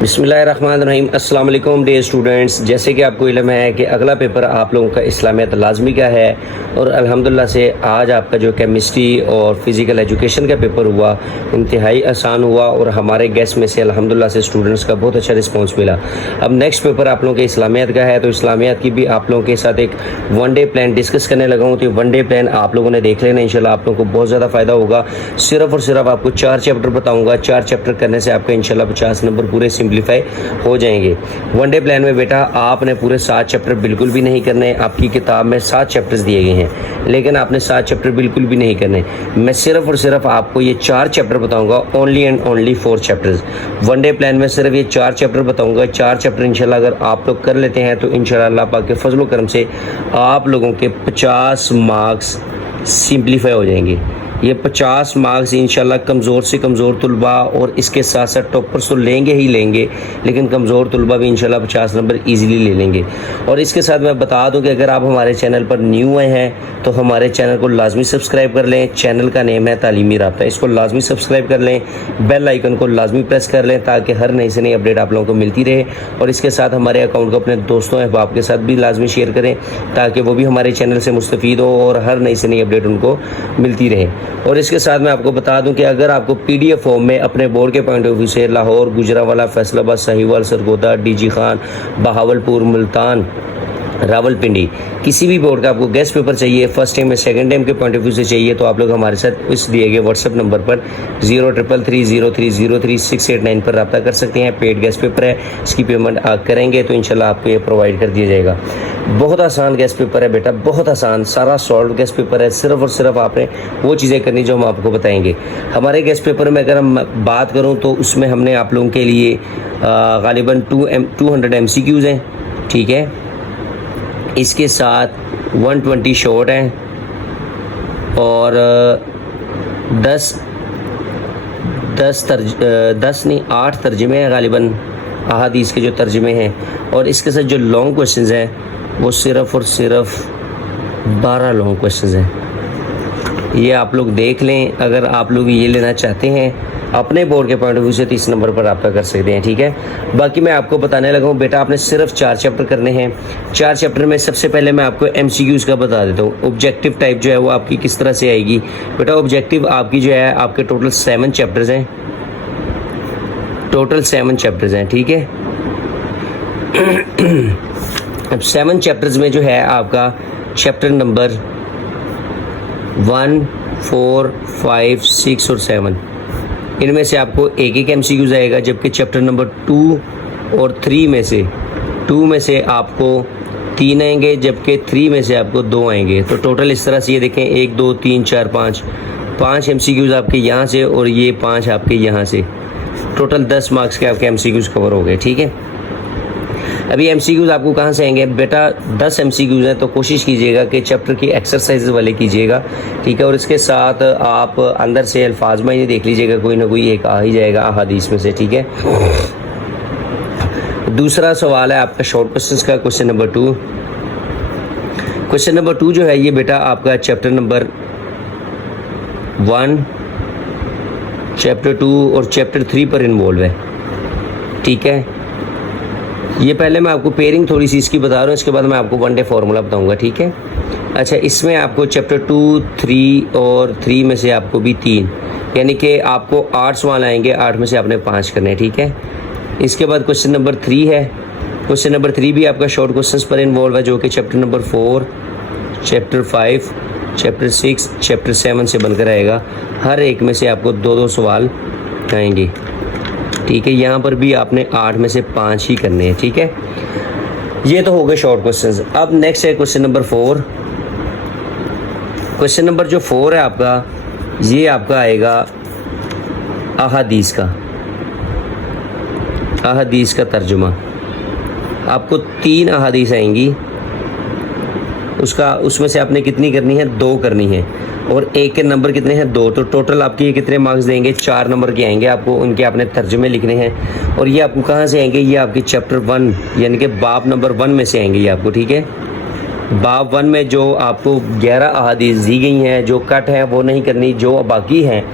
बिस्मिल्लाहिर्रहमानिर्रहीम। अस्सलाम वालेकुम डियर स्टूडेंट्स। जैसे कि आपको इल्म है कि अगला पेपर आप लोगों का इस्लामियत लाजमी का है और अल्हम्दुलिल्लाह से आज आपका जो केमिस्ट्री और फिज़िकल एजुकेशन का पेपर हुआ इंतहाई आसान हुआ और हमारे गेस्ट में से अल्हम्दुलिल्लाह से स्टूडेंट्स का बहुत अच्छा रिस्पॉन्स मिला। अब नेक्स्ट पेपर आप लोगों के इस्लामियत का है, तो इस्लामियत की भी आप लोगों के साथ एक वन डे प्लान डिस्कस करने लगा हूँ। तो वन डे प्लान आप लोगों ने देख लेना, इंशाल्लाह आप लोगों को बहुत ज़्यादा फ़ायदा होगा। सिर्फ और सिर्फ आपको 4 चैप्टर बताऊँगा। 4 चैप्टर करने से आपका इंशाल्लाह 50 नंबर पूरे सिंप्लीफाई हो जाएंगे। वन डे प्लान में बेटा आपने पूरे 7 चैप्टर बिल्कुल भी नहीं करने। आपकी किताब में 7 चैप्टर्स दिए गए हैं, लेकिन आपने 7 चैप्टर बिल्कुल भी नहीं करने। मैं सिर्फ और सिर्फ आपको ये 4 चैप्टर बताऊंगा, only and only 4 chapters. One day plan में सिर्फ ये 4 चैप्टर बताऊंगा। 4 चैप्टर इंशाल्लाह अगर आप लोग कर लेते हैं तो इंशाल्लाह अल्लाह पाक के फजल करम से आप लोगों के 50 मार्क्स सिंप्लीफाई हो जाएंगे। ये 50 मार्क्स इंशाल्लाह कमज़ोर से कमज़ोर तुलबा और इसके साथ साथ टॉपर्स तो लेंगे ही लेंगे, लेकिन कमज़ोर तुलबा भी इंशाल्लाह 50 नंबर इजीली ले लेंगे। और इसके साथ मैं बता दूं कि अगर आप हमारे चैनल पर न्यू आए हैं तो हमारे चैनल को लाजमी सब्सक्राइब कर लें। चैनल का नेम है तालीमी राब्ता, इसको लाजमी सब्सक्राइब कर लें। बेल आइकन को लाजमी प्रेस कर लें ताकि हर नई से नई अपडेट आप लोगों को मिलती रहे। और इसके साथ हमारे अकाउंट को अपने दोस्तों अहबाब के साथ भी लाजमी शेयर करें ताकि वो भी हमारे चैनल से मुस्तफ़ीद हो और हर नई से नई अपडेट उनको मिलती रहे। और इसके साथ मैं आपको बता दूं कि अगर आपको पीडीएफ फॉर्म में अपने बोर्ड के पॉइंट ऑफ व्यू से लाहौर, गुजरांवाला, फैसलाबाद, साहिवाल, सरगोदा, डीजी खान, बहावलपुर, मुल्तान, रावलपिंडी किसी भी बोर्ड का आपको गेस्ट पेपर चाहिए, फर्स्ट टाइम या सेकंड टाइम के पॉइंट ऑफ व्यू से चाहिए, तो आप लोग हमारे साथ इस दिए गए व्हाट्सएप नंबर पर 0333030689 पर रब्ता कर सकते हैं। पेड गेस्ट पेपर है, इसकी पेमेंट आप करेंगे तो इंशाल्लाह आपको ये प्रोवाइड कर दिया जाएगा। बहुत आसान गेस्ट पेपर है बेटा, बहुत आसान, सारा सॉल्व गेस्ट पेपर है। सिर्फ और सिर्फ आपने वो चीज़ें करनी जो हम आपको बताएंगे। हमारे गेस्ट पेपर में अगर हम बात करूँ तो उसमें हमने आप लोगों के लिए गालिबन 200 MCQs हैं, ठीक है। इसके साथ 120 शॉर्ट हैं और 8 तर्जमे हैं गालिबन अहादीस के जो तर्जमे हैं। और इसके साथ जो लॉन्ग क्वेश्चंस हैं वो सिर्फ और सिर्फ 12 लॉन्ग क्वेश्चंस हैं। ये आप लोग देख लें। अगर आप लोग ये लेना चाहते हैं अपने बोर्ड के पॉइंट ऑफ व्यू से 30 नंबर पर रब्ता कर सकते हैं, ठीक है। बाकी मैं आपको बताने लगा हूँ बेटा, आपने सिर्फ 4 चैप्टर करने हैं। 4 चैप्टर में सबसे पहले मैं आपको MCQs का बता देता हूँ। ऑब्जेक्टिव टाइप जो है वो आपकी किस तरह से आएगी बेटा। ऑब्जेक्टिव आपकी जो है आपके टोटल 7 चैप्टर्स हैं, टोटल 7 चैप्टर्स हैं, ठीक है। अब 7 चैप्टर्स में जो है आपका चैप्टर नंबर 1, 4, 5, 6 और 7 इनमें से आपको एक MCQs आएगा, जबकि चैप्टर नंबर 2 और 3 में से 2 में से आपको 3 आएंगे, जबकि 3 में से आपको 2 आएंगे। तो टोटल इस तरह से ये देखें 1, 2, 3, 4, 5 MCQs आपके यहाँ से और ये 5 आपके यहाँ से। टोटल 10 मार्क्स के आपके MCQs कवर हो गए, ठीक है। अभी MCQs आपको कहाँ से आएंगे बेटा। 10 MCQs हैं, तो कोशिश कीजिएगा कि चैप्टर की एक्सरसाइज वाले कीजिएगा, ठीक है। और इसके साथ आप अंदर से अल्फाज में देख लीजिएगा, कोई ना कोई एक आ ही जाएगा अहादीस में से, ठीक है। दूसरा सवाल है आपका शॉर्ट क्वेश्चंस का, क्वेश्चन नंबर 2। क्वेश्चन नंबर 2 जो है ये बेटा आपका चैप्टर नंबर 1, चैप्टर 2 और चैप्टर 3 पर इन्वॉल्व है, ठीक है। ये पहले मैं आपको पेयरिंग थोड़ी सी इसकी बता रहा हूँ, इसके बाद मैं आपको वन डे फार्मूला बताऊंगा, ठीक है। अच्छा, इसमें आपको चैप्टर 2, 3 और 3 में से आपको भी 3, यानी कि आपको 8 सवाल आएंगे, 8 में से आपने 5 करने, ठीक है। इसके बाद क्वेश्चन नंबर 3 है। क्वेश्चन नंबर 3 भी आपका शॉर्ट क्वेश्चंस पर इन्वॉल्व है, जो कि chapter number 4, chapter 5, chapter 6, chapter 7 से बनकर आएगा। हर एक में से आपको 2-2 सवाल आएंगे, ठीक है। यहाँ पर भी आपने 8 में से 5 ही करने हैं, ठीक है। ये तो हो गए शॉर्ट क्वेश्चंस। अब नेक्स्ट है क्वेश्चन नंबर 4। क्वेश्चन नंबर जो 4 है आपका, ये आपका आएगा अहादीस का तर्जुमा। आपको 3 अहादीस आएंगी, उसमें से आपने कितनी करनी है, 2 करनी है। और एक के नंबर कितने हैं, 2। तो टोटल आपके ये कितने मार्क्स देंगे, 4 नंबर के आएंगे। आपको उनके आपने तर्जुमे लिखने हैं। और ये आपको कहाँ से आएंगे, ये आपके चैप्टर 1 यानी कि बाब नंबर 1 में से आएंगे ये आपको, ठीक है। बाब 1 में जो आपको 11 अहादीस दी गई हैं, जो कट है वो नहीं करनी, जो बाकी हैं,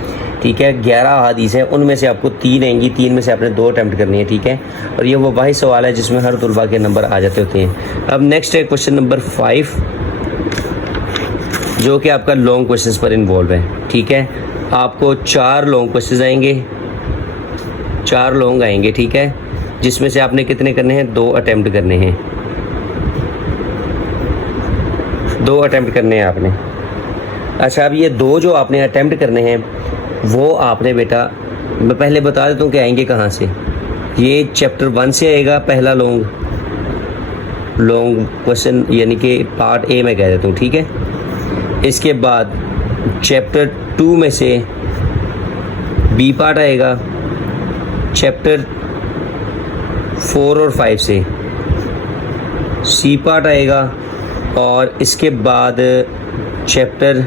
ठीक है, 11 अहादीस हैं, उनमें से आपको 3 आएंगी, 3 में से आपने 2 अटैम्प्ट करनी है, ठीक है। और ये वो वाहिद सवाल है जिसमें हर तुलबा के नंबर आ जाते होते हैं। अब नेक्स्ट है क्वेश्चन नंबर 5, जो कि आपका लॉन्ग क्वेश्चन पर इन्वॉल्व है, ठीक है। आपको 4 लॉन्ग क्वेश्चन आएंगे, 4 लॉन्ग आएंगे, ठीक है, जिसमें से आपने कितने करने हैं, 2 अटैम्प्ट करने हैं, 2 अटैम्प्ट करने हैं आपने। अच्छा, अब ये 2 जो आपने अटैम्प्ट करने हैं वो आपने बेटा, मैं पहले बता देता हूँ कि आएंगे कहाँ से। ये चैप्टर 1 से आएगा पहला लॉन्ग क्वेश्चन, यानी कि पार्ट ए मैं कह देता हूँ, ठीक है। इसके बाद चैप्टर 2 में से बी पार्ट आएगा, चैप्टर 4 और 5 से सी पार्ट आएगा, और इसके बाद चैप्टर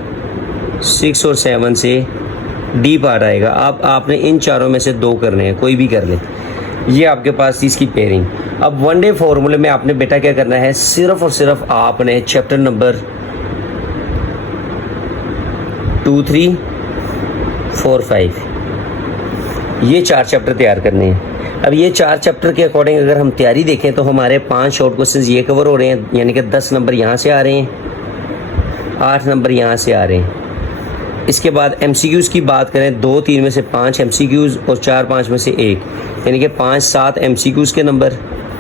6 और 7 से डी पार्ट आएगा। अब आपने इन चारों में से 2 करने हैं, कोई भी कर ले। ये आपके पास इसकी पेयरिंग। अब वन डे फॉर्मूले में आपने बेटा क्या करना है, सिर्फ और सिर्फ आपने चैप्टर नंबर 2, 3, 4, 5 ये 4 चैप्टर तैयार करने हैं। अब ये 4 चैप्टर के अकॉर्डिंग अगर हम तैयारी देखें तो हमारे 5 शॉर्ट क्वेश्चंस ये कवर हो रहे हैं, यानी कि 10 नंबर यहाँ से आ रहे हैं, 8 नंबर यहाँ से आ रहे हैं। इसके बाद MCQs की बात करें, 2, 3 में से 5 MCQs और 4, 5 में से 1, यानी कि 5, 7 MCQs के नंबर।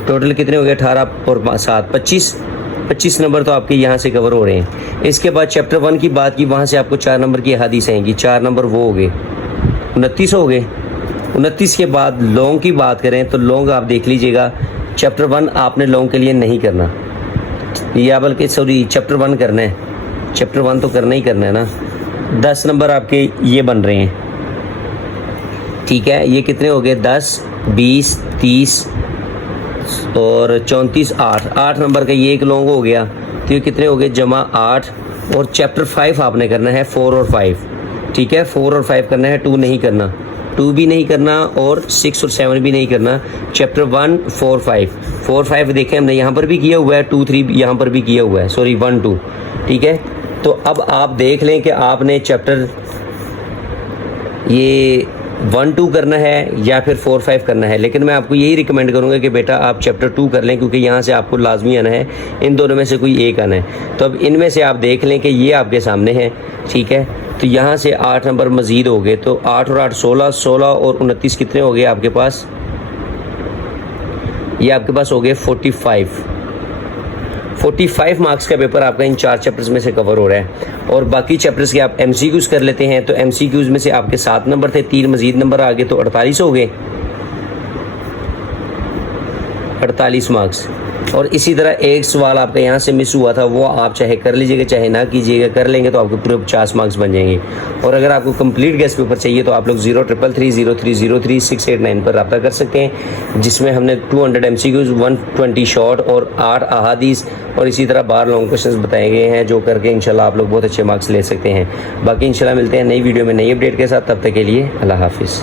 टोटल कितने हो गए, 18 और 7, 25 नंबर तो आपके यहाँ से कवर हो रहे हैं। इसके बाद चैप्टर 1 की बात की, वहाँ से आपको 4 नंबर की हदीस आएंगी, 4 नंबर वो हो गए, 29 हो गए। 29 के बाद लॉन्ग की बात करें तो लॉन्ग आप देख लीजिएगा, चैप्टर 1 आपने लॉन्ग के लिए नहीं करना, या बल्कि सॉरी चैप्टर 1 करना है, चैप्टर 1 तो करना ही करना है ना। 10 नंबर आपके ये बन रहे हैं, ठीक है। ये कितने हो गए, 10, 20, 30 और 34, 8 नंबर का ये एक लॉन्ग हो गया, तो ये कितने हो गए, जमा 8। और चैप्टर 5 आपने करना है, 4 और 5, ठीक है, 4 और 5 करना है, 2 नहीं करना, 2 भी नहीं करना और 6 और 7 भी नहीं करना। चैप्टर 1, 4, 5 देखें हमने यहाँ पर भी किया हुआ है, 2, 3 यहाँ पर भी किया हुआ है, सॉरी 1, 2, ठीक है। तो अब आप देख लें कि आपने चैप्टर ये 1, 2 करना है या फिर 4, 5 करना है, लेकिन मैं आपको यही रिकमेंड करूंगा कि बेटा आप चैप्टर 2 कर लें, क्योंकि यहाँ से आपको लाजमी आना है, इन दोनों में से कोई एक आना है। तो अब इनमें से आप देख लें कि ये आपके सामने है, ठीक है। तो यहाँ से 8 नंबर मज़ीद हो गए, तो 8 और 8 16, 16 और 29 कितने हो गए आपके पास, ये आपके पास हो गए 45 मार्क्स का पेपर आपका इन 4 चैप्टर्स में से कवर हो रहा है। और बाकी चैप्टर्स के आप MCQs कर लेते हैं, तो MCQs में से आपके 7 नंबर थे, 3 मज़ीद नंबर आ गए, तो 48 हो गए, 48 मार्क्स। और इसी तरह एक सवाल आपका यहाँ से मिस हुआ था, वो आप चाहे कर लीजिएगा चाहे ना कीजिएगा, कर लेंगे तो आपके पूरे 50 मार्क्स बन जाएंगे। और अगर आपको कंप्लीट गेस्ट पेपर चाहिए तो आप लोग 0333030689 पर रब्ता कर सकते हैं, जिसमें हमने 200 MCQs, 120 शॉर्ट और 8 अहादीस और इसी तरह 12 लॉन्ग क्वेश्चंस बताए गए हैं, जो करके इंशाल्लाह आप लोग बहुत अच्छे मार्क्स ले सकते हैं। बाकी इंशाल्लाह मिलते हैं नई वीडियो में नई अपडेट के साथ, तब तक के लिए अल्लाह हाफिज़।